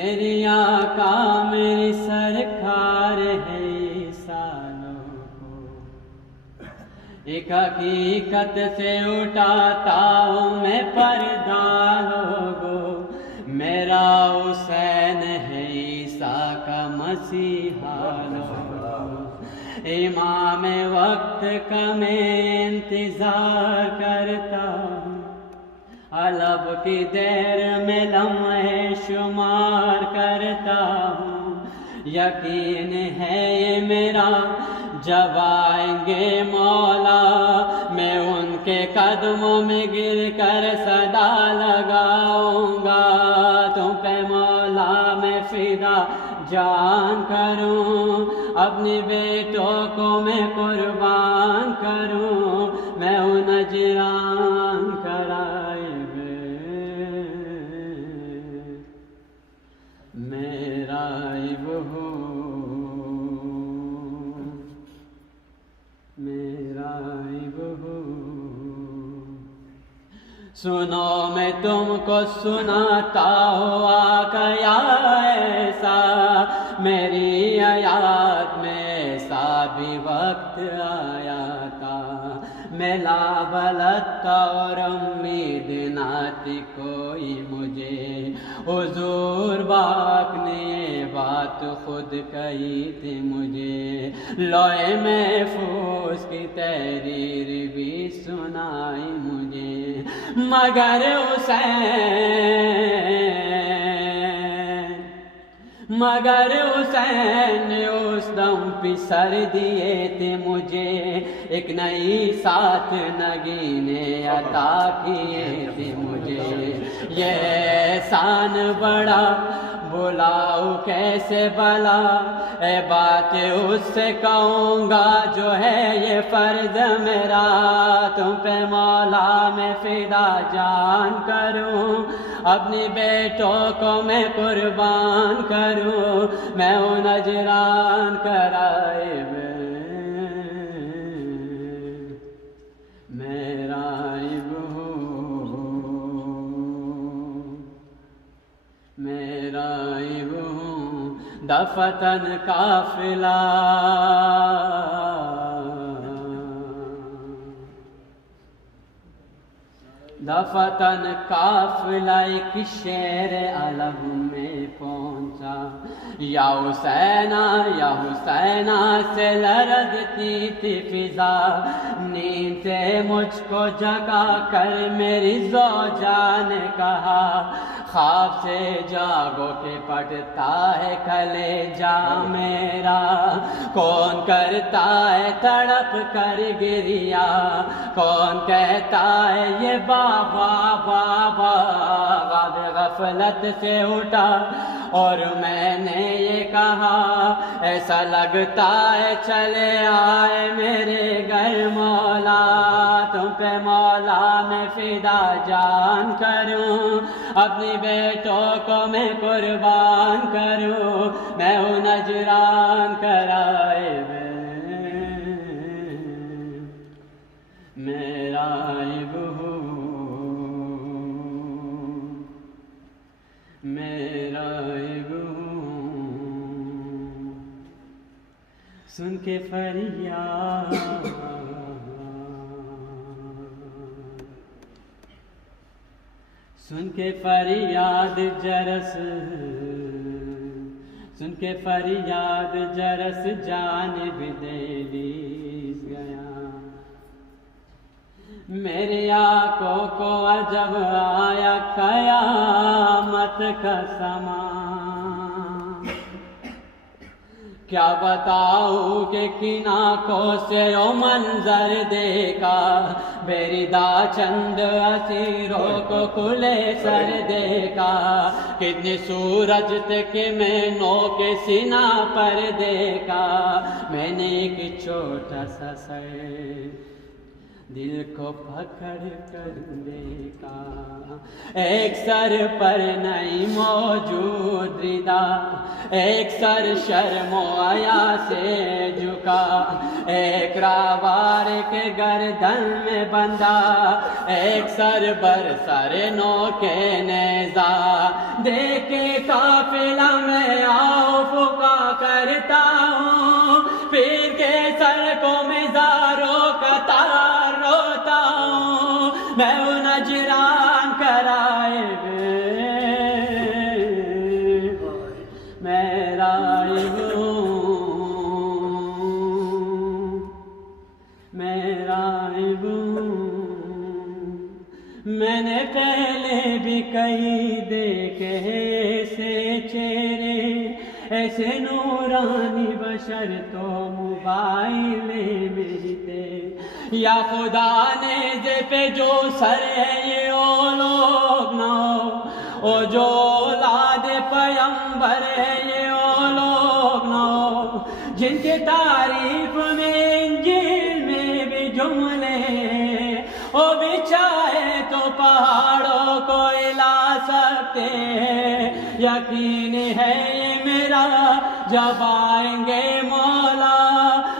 میری آقا میری سرکار ہے سالوں کو، ایک حقیقت سے اٹھاتا ہوں میں پردہ لوگوں، میرا حسین ہے عیسیٰ کا مسیحا لوگوں، امام وقت کا میں انتظار کرتا ہوں، حلب کی دیر میں لمحے شمار کرتا ہوں، یقین ہے یہ میرا جب آئیں گے مولا، میں ان کے قدموں میں گر کر صدا لگاؤں گا، تم پہ مولا میں فدا جان کروں، اپنی بیٹوں کو میں قربان کروں، میں ہوں نجران کرائے میرا عیب ہو، میرا عیب ہو۔ سنو میں تم کو سناتا ہوں آقا یا ایسا، میری حیات میں ایسا بھی وقت آیا تھا، میں لا بلد تھا اور امید نہ تھی کوئی مجھے، حضور پاک نے یہ بات خود کہی تھی مجھے، لوح محفوظ کی تحریر بھی سنائی مجھے، مگر حسین نے اس دم پسر دیے تھے مجھے، ایک نئی ساتھ نگینے عطا کیے تھے مجھے، یہ احسان بڑا بلاؤ کیسے بلا، اے بات اس سے کہوں گا جو ہے یہ فرض میرا، تم پہ مولا میں فدا جان کروں، اپنی بیٹوں کو میں قربان کروں، میں ہوں نجران کرائے میرا عیب ہو، میرا عیب ہوں۔ دفتن قافلہ دفتن قافلہ ایک شہر علب میں پہنچا، یا حسینہ یا حسینہ سے لرزتی تھی فضا، نیند سے مجھ کو جگا کر میری زوجہ نے کہا، خواب سے جاگو کہ پٹتا ہے کلیجہ میرا، کون کرتا ہے تڑپ کر گریا، کون کہتا ہے یہ بابا بابا، بعد غفلت سے اٹھا اور میں نے یہ کہا، ایسا لگتا ہے چلے آئے میرے گھر مولا، تم پہ مولا میں فدا جان کروں، اپنی بیٹوں کو میں قربان کروں، میں ہوں نجران کرائے میرا عیب ہو، میرا عیب ہو۔ سن کے فریاد سن کے فریاد جرس، سن کے فریاد جرس جانب دہلیز گیا، میری آنکھوں کو عجب آیا قیامت کا سما، کیا بتاؤں کہ کن آنکھوں سے وہ منظر دیکھا، بیریدہ چند اسیروں کو کھلے سر دیکھا، کتنی سورج تک میں نو کے سینہ پر دیکھا، میں نے ایک چھوٹا سا سر دل کو پکڑ کر دیکھا، ایک سر پر نہیں موجود ردا، ایک سر شرم و حیا سے جھکا، ایک راوار کے گردن میں بندھا، ایک سر بر سر نو کے نیزا، دیکھے قافلہ میں آؤ فقا کرتا ہوں، پیر کے سر کو مزاروں کا تار روتا ہوں، میں ہوں نجران کرائے میں رائے ہوں، میں رائے ہوں، میں نے پہلے بھی کئی دیکھے ایسے چہرے، ایسے نورانی بشر تو موبائل میں تھے، یا خدا نے پہ جو سر ہے یہ او لوگ نہ ہو، او جو اولاد پیغمبر ہے یہ او لوگ نہ ہو، جن کی تعریف میں انجیل میں بھی جملے ہیں، وہ بھی چاہے تو پہاڑوں کو ہلا سکتے ہیں، یقین ہے یہ میرا جب آئیں گے مولا،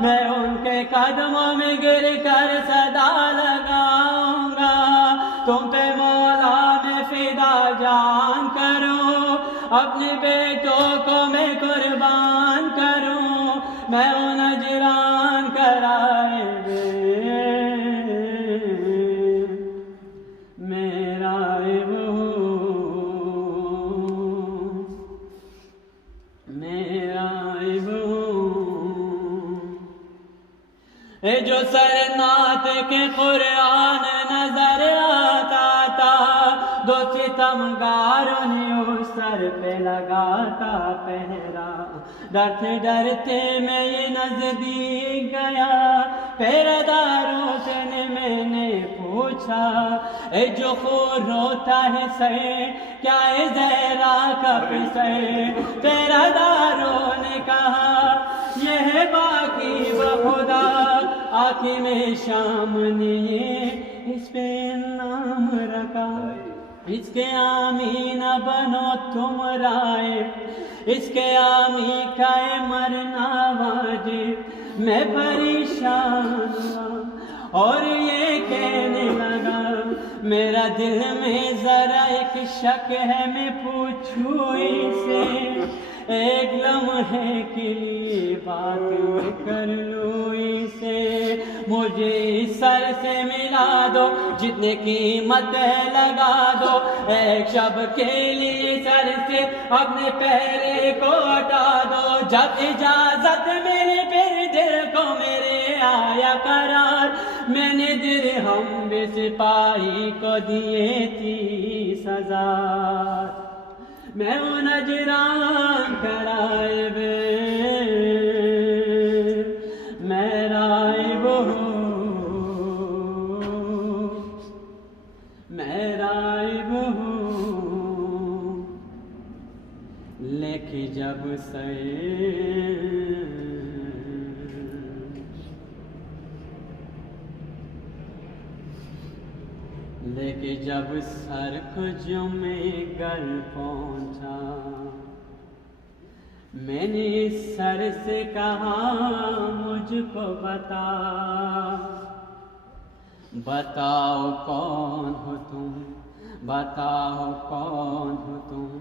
میں ان کے قدموں میں گر کر صدا لگاؤں گا، تم پہ مولا میں فدا جان کروں، اپنے بیٹوں کو میں قربان کروں، میں ان نجران کرائے میرا جو سر نعت کے قرآن نظر آتا تھا، دو ستمگاروں نے اس سر پہ لگاتا پہرا، ڈرتے ڈرتے میں یہ نزدیک گیا، پہرہ داروں سے میں نے پوچھا، اے جو خون روتا ہے سر کیا ہے زہرا کا پسر؟ پہرہ داروں نے کہا یہ ہے باقی بخدا آنکھ میں شام نے اس پہ نام رکھا، اس کے آمین بنو تم رائے، اس کے آمی کا مرنا واجب، میں پریشان ہوا اور یہ کہنے لگا میرا دل میں ذرا ایک شک ہے، میں پوچھوں اسے ایک لمحے کے لیے بات کر لوں اسے، مجھے اس سر سے ملا دو، جتنے قیمت ہے لگا دو، ایک شب کے لیے سر سے اپنے پہرے کو ہٹا دو، جب اجازت ملی پھر دل کو میرے آیا قرار، میں نے درہم بھی سپاہی کو دیے 30,000، میں ہوں نجران کرائے میں رائب ہوں، میں رائب ہوں، لیکن جب جب سر کجمے گھر پہنچا، میں نے اس سر سے کہا مجھ کو بتاؤ کون ہو تم، بتاؤ کون ہو تم،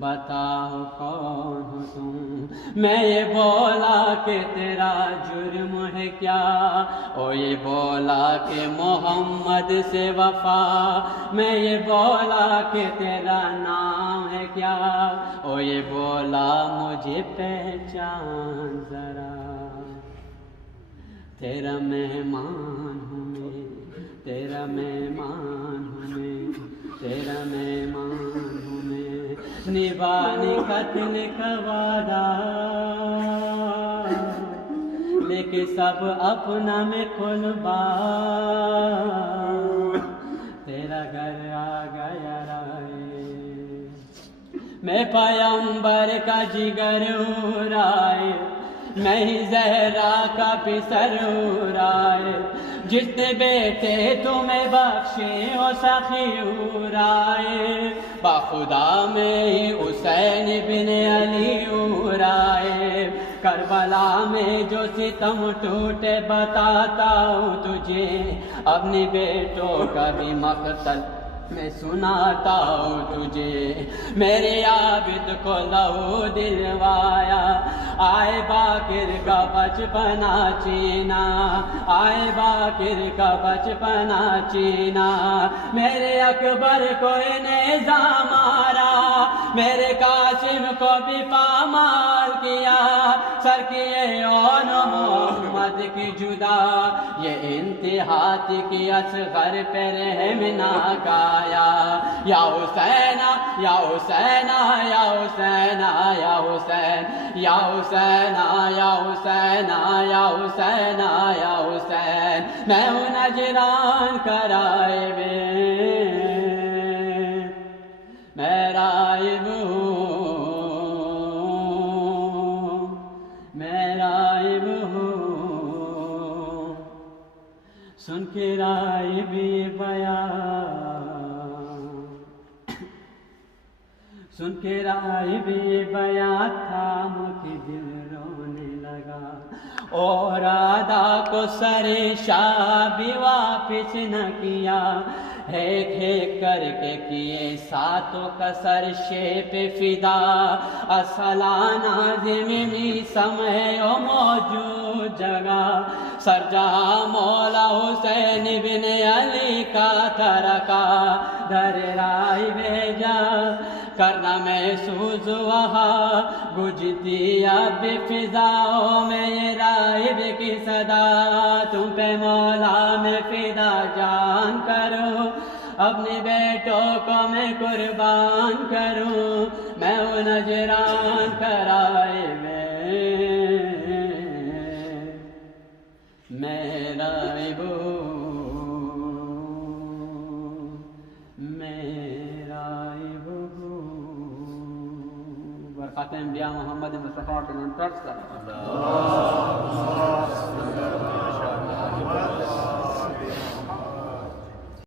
بتاؤ کون ہو تم، میں یہ بولا کہ تیرا جرم ہے کیا، او یہ بولا کہ محمد سے وفا، میں یہ بولا کہ تیرا نام ہے کیا، او یہ بولا مجھے پہچان ذرا، تیرا مہمان ہوں میں، تیرا مہمان ہوں میں، تیرا مہمان ہوں میں، نبھانے قتل کا وعدہ، لیکن سب اپنا میں قلبا، تیرا گھر آ گیا رائے، میں پیغمبر کا جگر ہوں رائے، میں ہی زہرا کا پسر ہوں رائے، جس نے بیٹے تمہیں بخشے او سخی رائے بخدا میں حسین بن علی رائے کربلا میں جو ستم ٹوٹے بتاتا ہوں تجھے اپنے بیٹوں کا بھی مقتل میں سناتا ہوں تجھے میرے عابد کو لہو دلوایا آئے باقر کا بچپنا چینا آئے باقر کا بچپنا چینا میرے اکبر کو نیزہ مارا میرے قاسم کو بھی پامال کیا سر کیے اون محمد کی جدا یہ انتہا کی اصغر پہ رحم نہ کایا یا حسین یا حسین یا حسین یا حسین یا حسین یا حسین یا حسین یا حسین میں ہوں نجران کرائے میں رائب ہوں میں رائب ہوں سن کے رائب بیان سن کے رائب بیان تھا مجھے دل رونے لگا اور آدھا کو سر شاہ بھی واپس نہ کیا ہیک کر کے کیے ساتوں کا سر شیپ فدا اصلا ناظم میں سمے و موجود جگہ سرجہاں مولا حسین بن علی کا ترکا در رائی بھیجا کرنا محسوس وہاں گجتی اب فضاؤں میں یہ راہب کی صدا تم پہ مولا میں فدا جان کرو اپنے بیٹوں کو میں قربان کروں میں وہ نجران کرائے میں رائب خاتم انبیاء محمد مصطفیٰ